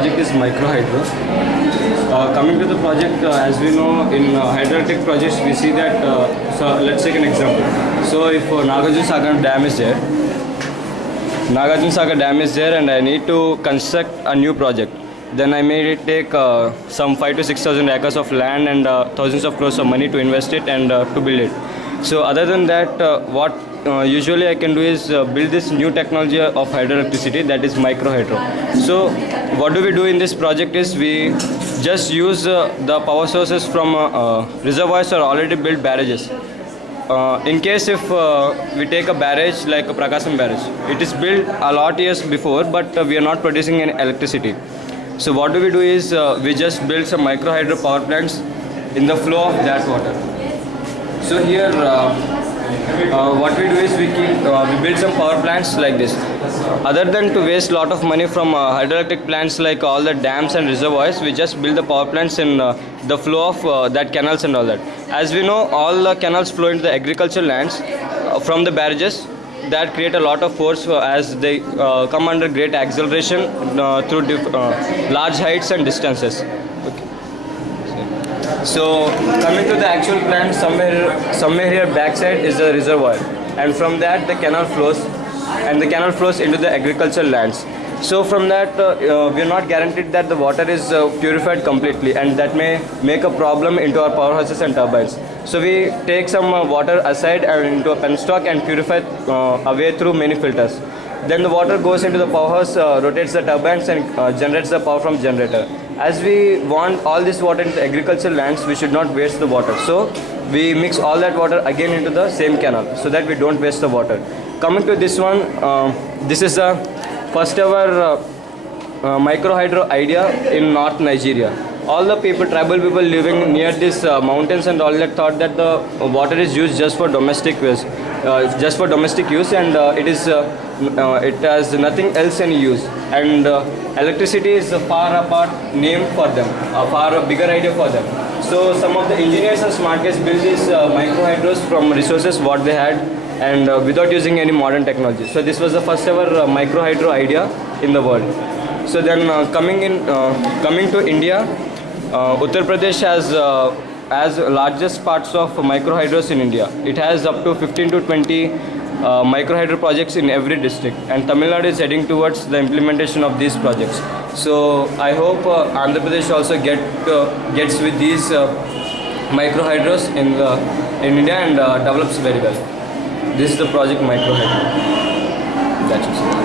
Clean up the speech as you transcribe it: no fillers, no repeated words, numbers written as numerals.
project is microhydro. Coming to the project, as we know, in hydroelectric projects, we see that. So let's take an example. So if Nagarjuna Sagar Dam is there, and I need to construct a new project. Then I may take some 5 to 6,000 acres of land and thousands of crores of money to invest it and to build it. So other than that, what usually I can do is build this new technology of hydroelectricity, that is microhydro. So what do we do in this project is we just use the power sources from reservoirs or already built barrages. In case if we take a barrage like a Prakasam barrage, it is built a lot years before, but we are not producing any electricity. So what do we do is we just build some microhydro power plants in the flow of that water. So here what we do is we build some power plants like this. Other than to waste lot of money from hydroelectric plants like all the dams and reservoirs, we just build the power plants in the flow of that canals and all that. As we know, all the canals flow into the agricultural lands from the barrages that create a lot of force as they come under great acceleration through large heights and distances. Okay. So coming to the actual plant, somewhere here backside is the reservoir, and from that the canal flows, and the canal flows into the agricultural lands. So from that we are not guaranteed that the water is purified completely, and that may make a problem into our powerhouses and turbines. So we take some water aside and into a penstock and purify away through many filters. Then the water goes into the powerhouse, rotates the turbines and generates the power from generator. As we want all this water into agricultural lands, we should not waste the water. So we mix all that water again into the same canal so that we don't waste the water. Coming to this one, this is the first ever microhydro idea in North Nigeria. All the people, tribal people living near these mountains and all that, thought that the water is used just for domestic use, and it has nothing else any use. And electricity is a far apart name for them, a far bigger idea for them. So some of the engineers and smart guys built these microhydros from resources what they had, and without using any modern technology. So this was the first ever microhydro idea in the world. So then coming to India, Uttar Pradesh has largest parts of microhydros in India. It has up to 15 to 20 microhydro projects in every district, and Tamil Nadu is heading towards the implementation of these projects. So I hope Andhra Pradesh also gets with these microhydros in India and develops very well. This is the project microhydro. That's it.